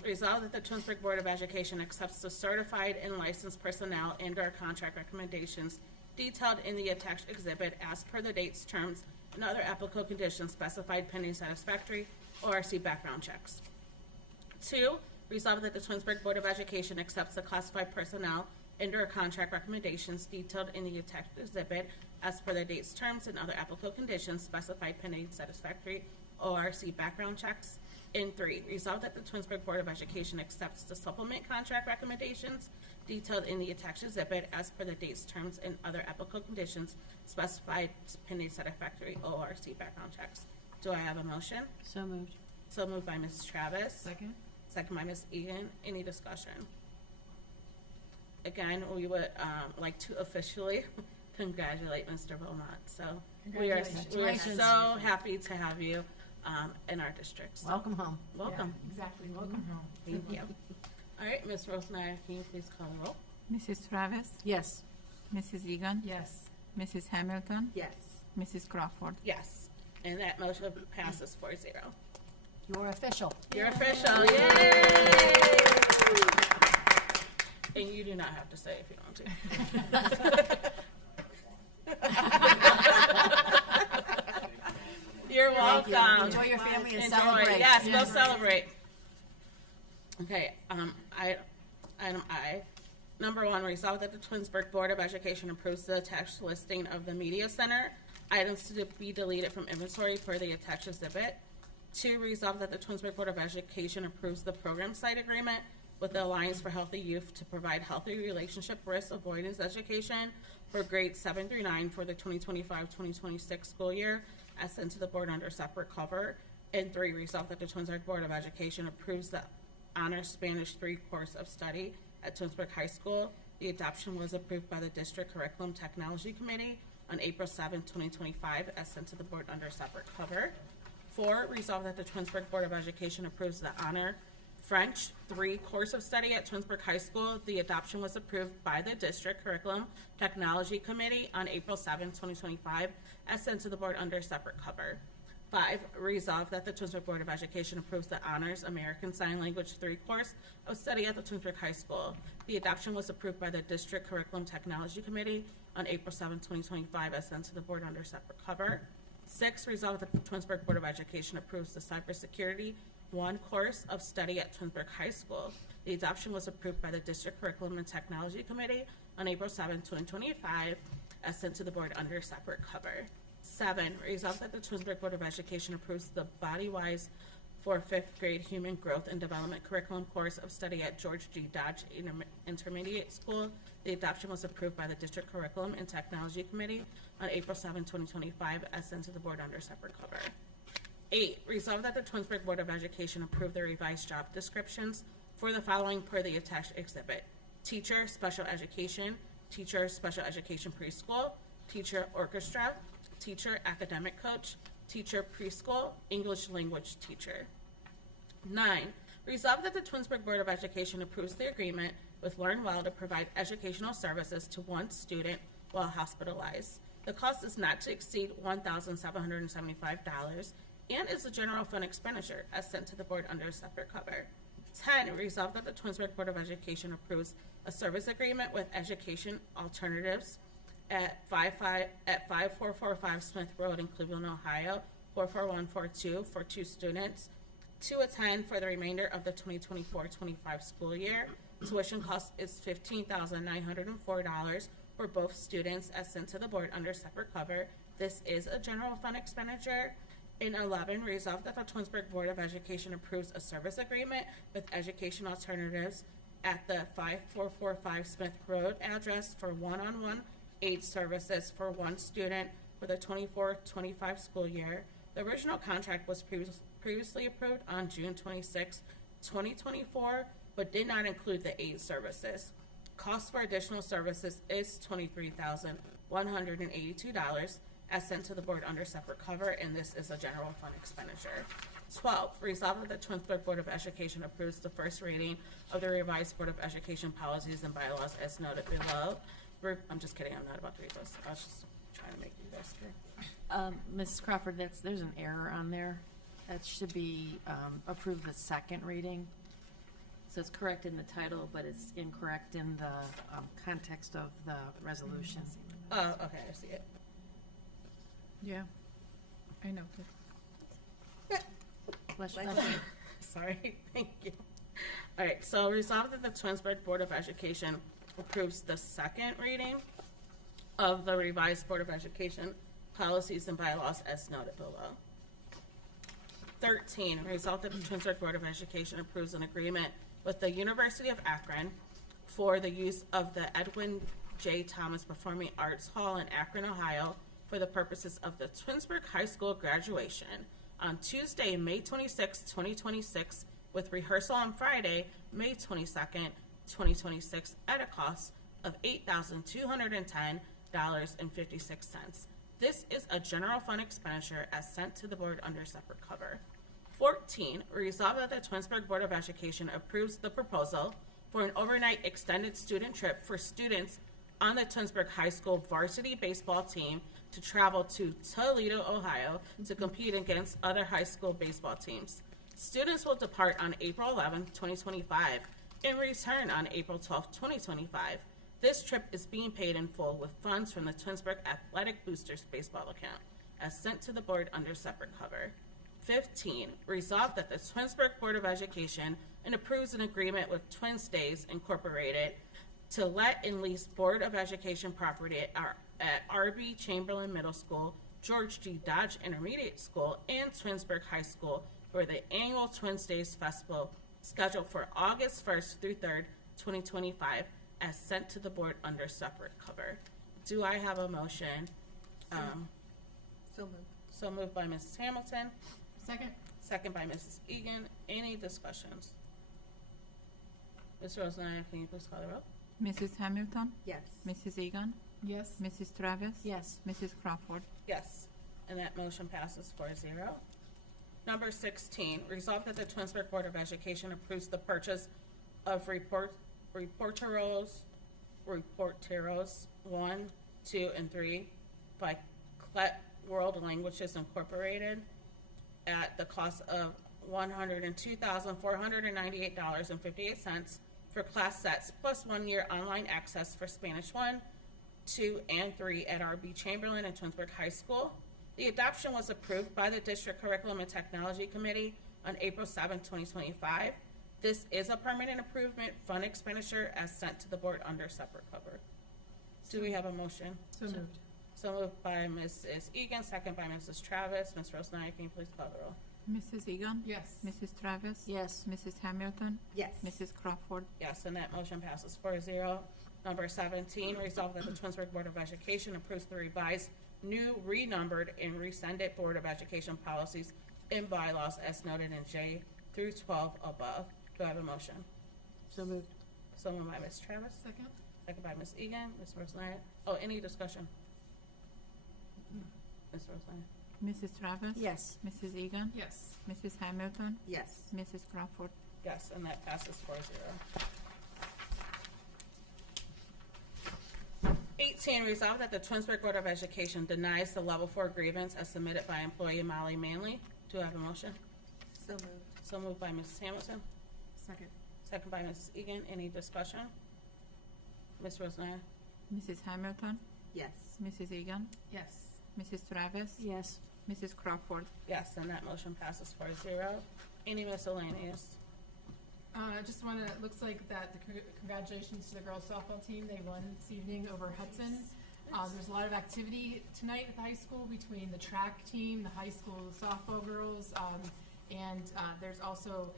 Resolved that the Twinsburg Board of Education accepts the certified and licensed personnel and/or contract recommendations detailed in the attached exhibit as per the dates, terms, and other applicable conditions specified pending satisfactory ORC background checks. 2, resolved that the Twinsburg Board of Education accepts the classified personnel and/or contract recommendations detailed in the attached exhibit as per the dates, terms, and other applicable conditions specified pending satisfactory ORC background checks. And 3, resolved that the Twinsburg Board of Education accepts the supplement contract recommendations detailed in the attached exhibit as per the dates, terms, and other applicable conditions specified pending satisfactory ORC background checks. Do I have a motion? So moved. So moved by Mrs. Travis. Second. Second by Ms. Egan. Any discussion? Again, we would like to officially congratulate Mr. Beaumont. So we are Congratulations. so happy to have you in our district. So Welcome home. welcome. Exactly, welcome home. Thank you. All right, Ms. Rosenauer, can you please call the roll? Mrs. Travis, Yes. Mrs. Egan, Yes. Mrs. Hamilton, Yes. Mrs. Crawford. Yes, and that motion passes 4-0. You're official. You're official. Yay! And you do not have to stay if you don't want to. You're Thank you. welcome. Enjoy your family and Enjoy. celebrate. Yes, go celebrate. Okay, item I. Number 1, resolved that the Twinsburg Board of Education approves the attached listing of the Media Center, items to be deleted from inventory per the attached exhibit. 2, resolved that the Twinsburg Board of Education approves the program site agreement with the Alliance for Healthy Youth to provide healthy relationship risk avoidance education for grades 7 through 9 for the 2025-2026 school year, as sent to the board under separate cover. And 3, resolved that the Twinsburg Board of Education approves the Honors Spanish 3 course of study at Twinsburg High School. The adoption was approved by the District Curriculum Technology Committee on April 7, 2025, as sent to the board under separate cover. 4, resolved that the Twinsburg Board of Education approves the Honor French 3 course of study at Twinsburg High School. The adoption was approved by the District Curriculum Technology Committee on April 7, 2025, as sent to the board under separate cover. 5, resolved that the Twinsburg Board of Education approves the Honors American Sign Language 3 course of study at the Twinsburg High School. The adoption was approved by the District Curriculum Technology Committee on April 7, 2025, as sent to the board under separate cover. 6, resolved that the Twinsburg Board of Education approves the Cybersecurity 1 course of study at Twinsburg High School. The adoption was approved by the District Curriculum and Technology Committee on April 7, 2025, as sent to the board under separate cover. 7, resolved that the Twinsburg Board of Education approves the Body-Wise for 5th grade Human Growth and Development Curriculum course of study at George G. Dodge Intermediate School. The adoption was approved by the District Curriculum and Technology Committee on April 7, 2025, as sent to the board under separate cover. 8, resolved that the Twinsburg Board of Education approve the revised job descriptions for the following per the attached exhibit: teacher special education, teacher special education preschool, teacher orchestra, teacher academic coach, teacher preschool, English language teacher. 9, resolved that the Twinsburg Board of Education approves the agreement with Learn Well to provide educational services to 1 student while hospitalized. The cost is not to exceed $1,775 and is a general fund expenditure as sent to the board under a separate cover. 10, resolved that the Twinsburg Board of Education approves a service agreement with Education Alternatives at 5445 Smith Road in Cleveland, Ohio, 44142 for 2 students to attend for the remainder of the 2024-25 school year. Tuition cost is $15,904 for both students as sent to the board under separate cover. This is a general fund expenditure. In 11, resolved that the Twinsburg Board of Education approves a service agreement with Education Alternatives at the 5445 Smith Road address for one-on-one aid services for 1 student for the 24-25 school year. The original contract was previously approved on June 26, 2024, but did not include the aid services. Cost for additional services is $23,182 as sent to the board under separate cover, and this is a general fund expenditure. 12, resolved that the Twinsburg Board of Education approves the first reading of the revised Board of Education policies and bylaws as noted below. I'm just kidding, I'm not about to read this. I was just trying to make you guys clear. Mrs. Crawford, there's an error on there. That should be approved the second reading. So it's correct in the title, but it's incorrect in the context of the resolution. Oh, okay, I see it. Yeah, I know. Bless you. Sorry, thank you. All right, so resolved that the Twinsburg Board of Education approves the second reading of the revised Board of Education policies and bylaws as noted below. 13, resolved that the Twinsburg Board of Education approves an agreement with the University of Akron for the use of the Edwin J. Thomas Performing Arts Hall in Akron, Ohio, for the purposes of the Twinsburg High School graduation on Tuesday, May 26, 2026, with rehearsal on Friday, May 22nd, 2026, at a cost of $8,210.56. This is a general fund expenditure as sent to the board under separate cover. 14, resolved that the Twinsburg Board of Education approves the proposal for an overnight extended student trip for students on the Twinsburg High School varsity baseball team to travel to Toledo, Ohio, to compete against other high school baseball teams. Students will depart on April 11, 2025, and return on April 12, 2025. This trip is being paid in full with funds from the Twinsburg Athletic Boosters baseball account, as sent to the board under separate cover. 15, resolved that the Twinsburg Board of Education and approves an agreement with Twin Stays Incorporated to let and lease Board of Education property at R.B. Chamberlain Middle School, George G. Dodge Intermediate School, and Twinsburg High School for the annual Twin Stays Festival scheduled for August 1st through 3rd, 2025, as sent to the board under separate cover. Do I have a motion? So moved. So moved by Mrs. Hamilton, Second? second by Mrs. Egan. Any discussions? Ms. Rosenauer, can you please call the roll? Mrs. Hamilton? Yes. Mrs. Egan? Yes. Mrs. Travis? Yes. Mrs. Crawford? Yes, and that motion passes 4-0. Number 16, resolved that the Twinsburg Board of Education approves the purchase of reporteros 1, 2, and 3 by Clet World Languages Incorporated at the cost of $102,498.58 for class sets plus 1 year online access for Spanish 1, 2, and 3 at R.B. Chamberlain and Twinsburg High School. The adoption was approved by the District Curriculum and Technology Committee on April 7, 2025. This is a permanent improvement fund expenditure as sent to the board under separate cover. Do we have a motion? So moved. So moved by Mrs. Egan, second by Mrs. Travis. Ms. Rosenauer, can you please call the roll? Mrs. Egan? Yes. Mrs. Travis? Yes. Mrs. Hamilton? Yes. Mrs. Crawford? Yes, and that motion passes 4-0. Number 17, resolved that the Twinsburg Board of Education approves the revised, new, renumbered, and rescinded Board of Education policies and bylaws as noted in J through 12 above. Do I have a motion? So moved. So moved by Ms. Travis, Second? second by Ms. Egan. Ms. Rosenauer. Oh, any discussion? Ms. Rosenauer. Mrs. Travis? Yes. Mrs. Egan? Yes. Mrs. Hamilton? Yes. Mrs. Crawford? Yes, and that passes 4-0. 18, resolved that the Twinsburg Board of Education denies the level 4 grievance as submitted by employee Molly Manley. Do I have a motion? So moved. So moved by Mrs. Hamilton, Second? second by Mrs. Egan. Any discussion? Ms. Rosenauer. Mrs. Hamilton? Yes. Mrs. Egan? Yes. Mrs. Travis? Yes. Mrs. Crawford? Yes, and that motion passes 4-0. Any miscellaneous? Just want to, it looks like that the congratulations to the girls softball team. They won this evening over Hudson. There's a lot of activity tonight at the high school between the track team, the high school softball girls, and there's also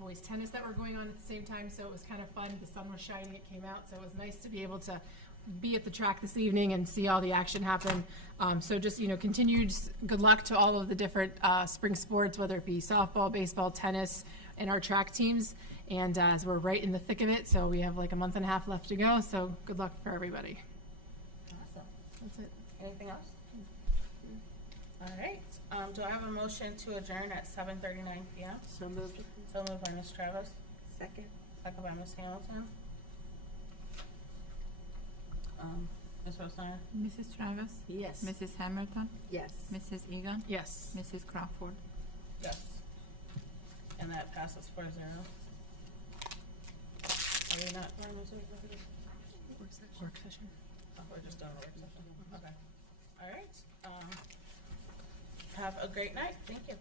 boys tennis that were going on at the same time, so it was kind of fun. The sun was shining, it came out, so it was nice to be able to be at the track this evening and see all the action happen. So just, continued good luck to all of the different spring sports, whether it be softball, baseball, tennis, and our track teams. And as we're right in the thick of it, so we have like a month and a half left to go, so good luck for everybody. Awesome. That's it. Anything else? All right. Do I have a motion to adjourn at 7:39 p.m.? So moved. So moved by Ms. Travis, Second? second by Ms. Hamilton. Ms. Rosenauer. Mrs. Travis? Yes. Mrs. Hamilton? Yes. Mrs. Egan? Yes. Mrs. Crawford? Yes. And that passes 4-0. Are we not? Work session. Oh, we're just doing a work session? Okay. All right. Have a great night. Thank you.